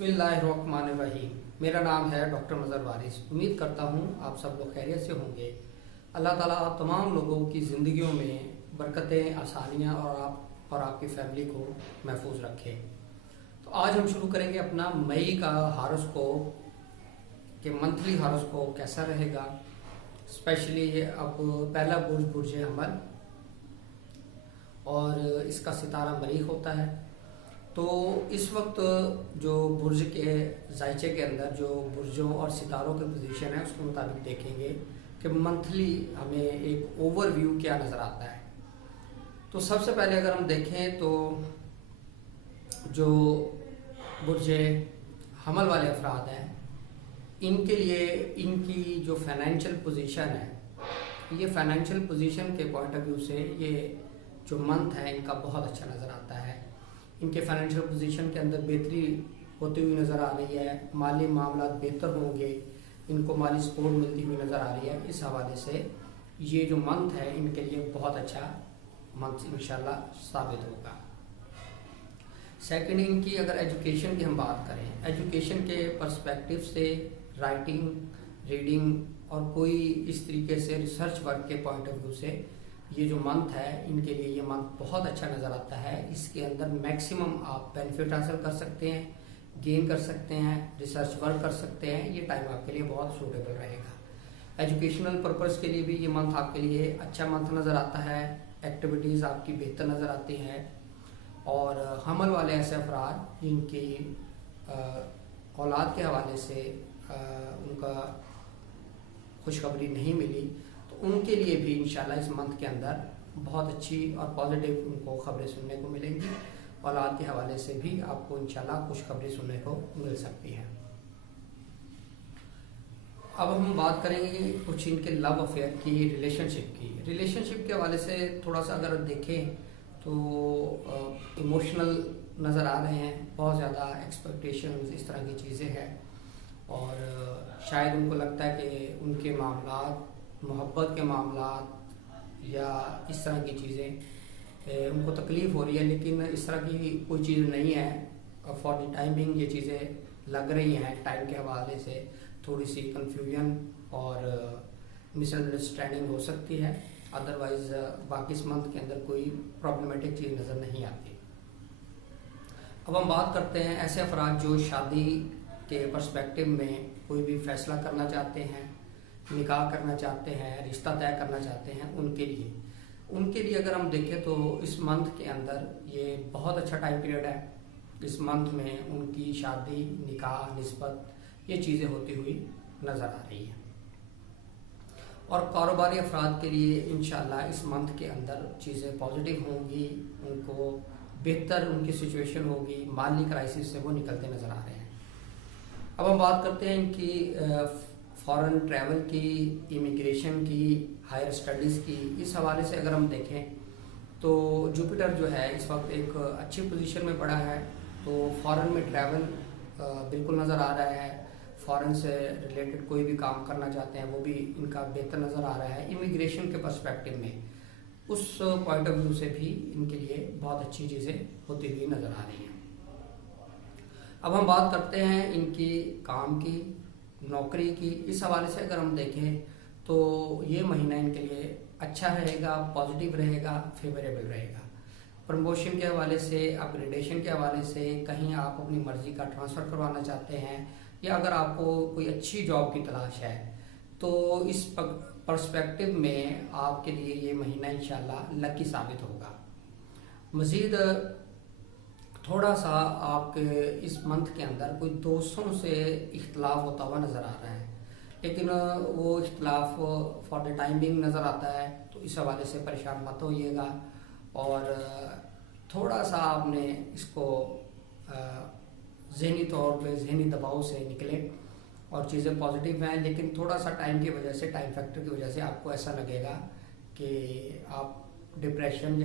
बिस्मिल्लाहिर्रहमानिर्रहीम। मेरा नाम है डॉक्टर मज़हर वारिस। उम्मीद करता हूँ आप सब लोग खैरियत से होंगे। अल्लाह ताला आप तमाम लोगों की ज़िंदगियों में बरकतें, आसानियाँ और आपकी फैमिली को महफूज रखे। तो आज हम शुरू करेंगे अपना मई का हॉरोस्कोप कि मंथली हॉरोस्कोप कैसा रहेगा। स्पेशली ये अब पहला बुर्ज हमल और इसका सितारा मरीख होता है। तो इस वक्त जो बुर्ज के जायचे के अंदर जो बुर्जों और सितारों के पोजीशन है उसके मुताबिक देखेंगे कि मंथली हमें एक ओवरव्यू क्या नज़र आता है। तो सबसे पहले अगर हम देखें तो जो बुर्ज हमल वाले अफराद हैं इनके लिए इनकी जो फाइनेंशियल पोजीशन है, ये फाइनेंशियल पोजीशन के पॉइंट ऑफ व्यू से ये जो मंथ है इनका बहुत अच्छा नज़र आता है। इनके फाइनेंशियल पोजीशन के अंदर बेहतरी होती हुई नज़र आ रही है, माली मामला बेहतर होंगे, इनको माली सपोर्ट मिलती हुई नज़र आ रही है। इस हवाले से ये जो मंथ है इनके लिए बहुत अच्छा मंथ इंशाल्लाह साबित होगा। सेकंड, इनकी अगर एजुकेशन की हम बात करें, एजुकेशन के पर्सपेक्टिव से राइटिंग, रीडिंग और कोई इस तरीके से रिसर्च वर्क के पॉइंट ऑफ व्यू से ये जो मंथ है इनके लिए ये मंथ बहुत अच्छा नज़र आता है। इसके अंदर मैक्सिमम आप बेनिफिट हासिल कर सकते हैं, गेन कर सकते हैं, रिसर्च वर्क कर सकते हैं। ये टाइम आपके लिए बहुत सूटेबल रहेगा। एजुकेशनल पर्पज़ के लिए भी ये मंथ आपके लिए अच्छा मंथ नज़र आता है। एक्टिविटीज़ आपकी बेहतर नज़र आती हैं। और हमल वाले ऐसे अफराद जिनकी औलाद के हवाले से उनका खुशखबरी नहीं मिली तो उनके लिए भी इंशाल्लाह इस मंथ के अंदर बहुत अच्छी और पॉजिटिव उनको खबरें सुनने को मिलेंगी। औलाद के हवाले से भी आपको इंशाल्लाह खुशखबरी सुनने को मिल सकती है। अब हम बात करेंगे कुछ इनके लव अफेयर की, रिलेशनशिप की। रिलेशनशिप के हवाले से थोड़ा सा अगर देखें तो इमोशनल नज़र आ रहे हैं, बहुत ज़्यादा एक्सपेक्टेशंस, इस तरह की चीज़ें हैं। और शायद उनको लगता है कि उनके मामलात, मोहब्बत के मामलात या इस तरह की चीज़ें उनको तकलीफ़ हो रही है, लेकिन इस तरह की कोई चीज़ नहीं है। फॉर द टाइमिंग ये चीज़ें लग रही हैं। टाइम के हवाले से थोड़ी सी कन्फ्यूजन और मिसअंडरस्टैंडिंग हो सकती है। अदरवाइज़ बाकी इस मंथ के अंदर कोई प्रॉब्लमेटिक चीज़ नज़र नहीं आती। अब हम बात करते हैं ऐसे अफराद जो शादी के पर्सपेक्टिव में कोई भी फैसला करना चाहते हैं, निकाह करना चाहते हैं, रिश्ता तय करना चाहते हैं। उनके लिए अगर हम देखें तो इस मंथ के अंदर ये बहुत अच्छा टाइम पीरियड है। इस मंथ में उनकी शादी, निकाह, निस्बत ये चीज़ें होती हुई नज़र आ रही हैं। और कारोबारी अफराद के लिए इंशाल्लाह इस मंथ के अंदर चीज़ें पॉजिटिव होंगी, उनको बेहतर उनकी सिचुएशन होगी, माली क्राइसिस से वो निकलते नज़र आ रहे हैं। अब हम बात करते हैं इनकी फॉरेन ट्रैवल की, इमिग्रेशन की, हायर स्टडीज़ की। इस हवाले से अगर हम देखें तो जुपिटर जो है इस वक्त एक अच्छी पोजीशन में पड़ा है। तो फॉरेन में ट्रैवल बिल्कुल नज़र आ रहा है। फॉरेन से रिलेटेड कोई भी काम करना चाहते हैं वो भी इनका बेहतर नज़र आ रहा है। इमिग्रेशन के पर्सपेक्टिव में उस पॉइंट ऑफ व्यू से भी इनके लिए बहुत अच्छी चीज़ें होती हुई नज़र आ रही हैं। अब हम बात करते हैं इनकी काम की, नौकरी की। इस हवाले से अगर हम देखें तो ये महीना इनके लिए अच्छा रहेगा, पॉजिटिव रहेगा, फेवरेबल रहेगा। प्रमोशन के हवाले से, अपग्रेडेशन के हवाले से, कहीं आप अपनी मर्ज़ी का ट्रांसफ़र करवाना चाहते हैं या अगर आपको कोई अच्छी जॉब की तलाश है तो इस पर्सपेक्टिव में आपके लिए ये महीना इंशाल्लाह लकी साबित होगा। मज़ीद थोड़ा सा आपके इस मंथ के अंदर कोई दोस्तों से इख्तलाफ होता हुआ नज़र आ रहा है, लेकिन वो इख्तलाफ फॉर द टाइमिंग नज़र आता है। तो इस हवाले से परेशान मत होइएगा और थोड़ा सा आपने इसको ज़हनी तौर पे, ज़हनी दबाव से निकले और चीज़ें पॉजिटिव हैं। लेकिन थोड़ा सा टाइम की वजह से, टाइम फैक्टर की वजह से आपको ऐसा लगेगा कि आप डिप्रेशन